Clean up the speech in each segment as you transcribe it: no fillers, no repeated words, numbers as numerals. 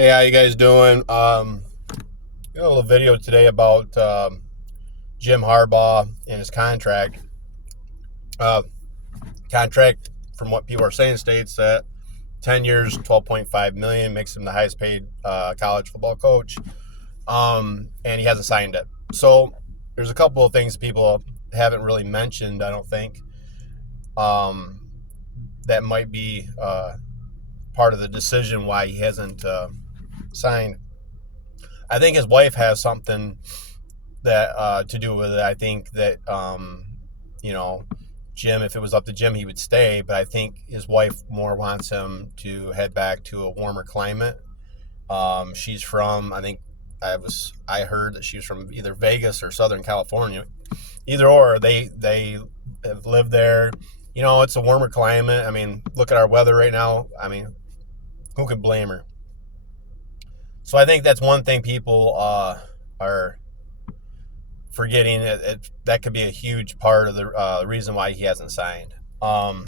Hey, how you guys doing? A little video today about Jim Harbaugh and his contract. Uh, Contract, from what people are saying, states that 10 years, 12.5 million makes him the highest paid college football coach, and he hasn't signed it. So there's a couple of things people haven't really mentioned, I don't think, um, that might be part of the decision why he hasn't signed. I think his wife has something that to do with it. I think that you know, Jim, if it was up to Jim, he would stay. But I think his wife more wants him to head back to a warmer climate. She's from, I think, I heard that she was from either Vegas or Southern California. Either or, they have lived there. You know, it's a warmer climate. I mean, look at our weather right now. I mean, who could blame her? So I think that's one thing people are forgetting. That could be a huge part of the reason why he hasn't signed. And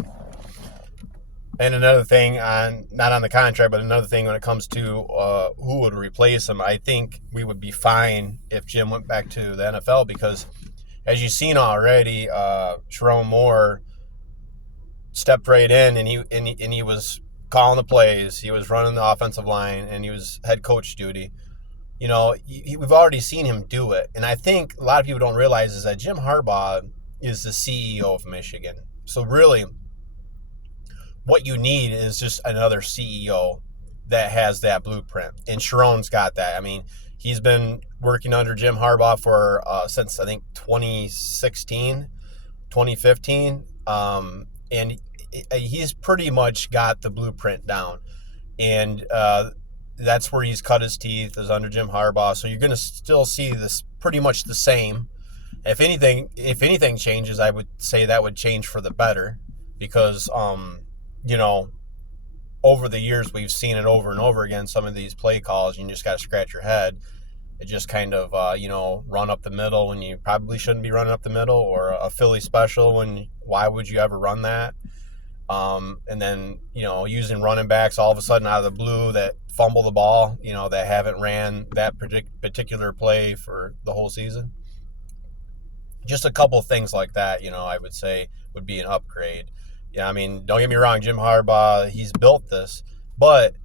another thing, on not on the contract, but another thing when it comes to who would replace him, I think we would be fine if Jim went back to the NFL because, as you've seen already, Sharon Moore stepped right in and he was calling the plays, he was running the offensive line, and he was head coach duty. You know, we've already seen him do it. And I think a lot of people don't realize is that Jim Harbaugh is the CEO of Michigan. So really, what you need is just another CEO that has that blueprint. And Sharon's got that. I mean, he's been working under Jim Harbaugh for since, I think, 2016, 2015. And he's pretty much got the blueprint down. And that's where he's cut his teeth, is under Jim Harbaugh. So you're going to still see this pretty much the same. If anything changes, I would say that would change for the better, because you know, over the years we've seen it over and over again. Some of these play calls, you just got to scratch your head. It just kind of run up the middle when you probably shouldn't be running up the middle, or a Philly special when why would you ever run that? And then, using running backs all of a sudden out of the blue that fumble the ball, that haven't ran that particular play for the whole season. Just a couple of things like that, I would say would be an upgrade. Yeah, I mean, don't get me wrong, Jim Harbaugh, he's built this, but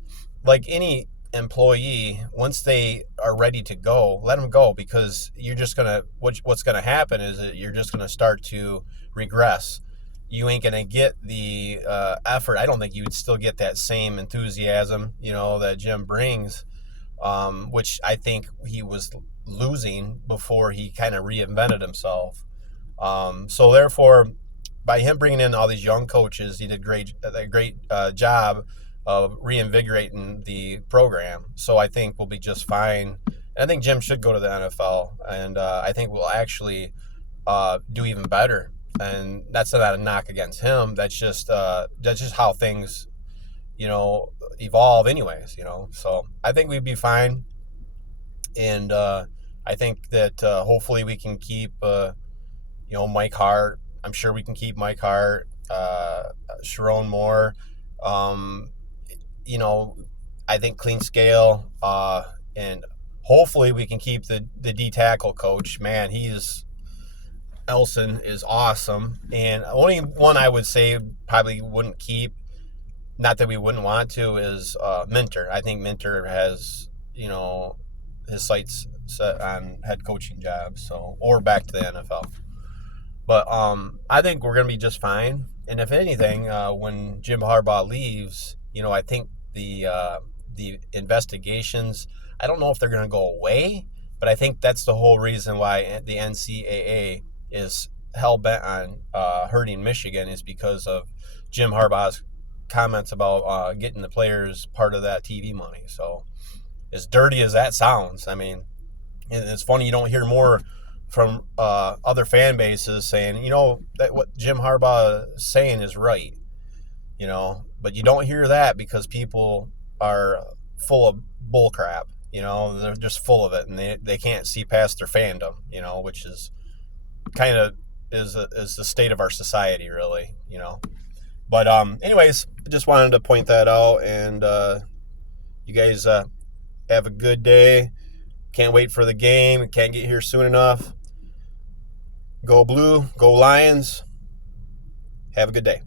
like any employee, once they are ready to go, let them go, because you're just gonna what's gonna happen is that you're just gonna start to regress. You ain't gonna get the effort. I don't think you would still get that same enthusiasm, that Jim brings, which I think he was losing before he kind of reinvented himself. So therefore, by him bringing in all these young coaches, he did a great job of reinvigorating the program. So I think we'll be just fine. And I think Jim should go to the NFL, and I think we'll actually do even better. And that's not a knock against him. That's just how things, evolve, anyways. So I think we'd be fine, and I think that hopefully we can keep, Mike Hart. I'm sure we can keep Mike Hart, Sharon Moore. I think clean scale, and hopefully we can keep the D tackle coach. Man, Elson is awesome. And only one I would say probably wouldn't keep, not that we wouldn't want to, is Minter. I think Minter has, his sights set on head coaching jobs, or back to the NFL. But I think we're going to be just fine. And if anything, when Jim Harbaugh leaves, I think the investigations, I don't know if they're going to go away, but I think that's the whole reason why the NCAA is hell-bent on hurting Michigan, is because of Jim Harbaugh's comments about getting the players part of that TV money. So as dirty as that sounds, I mean, it's funny you don't hear more from other fan bases saying, that what Jim Harbaugh is saying is right, but you don't hear that because people are full of bull crap, they're just full of it, and they can't see past their fandom, which is kind of is the state of our society, really, But anyways, I just wanted to point that out, and you guys Have a good day. Can't wait for the game. Can't get here soon enough. Go Blue. Go Lions. Have a good day.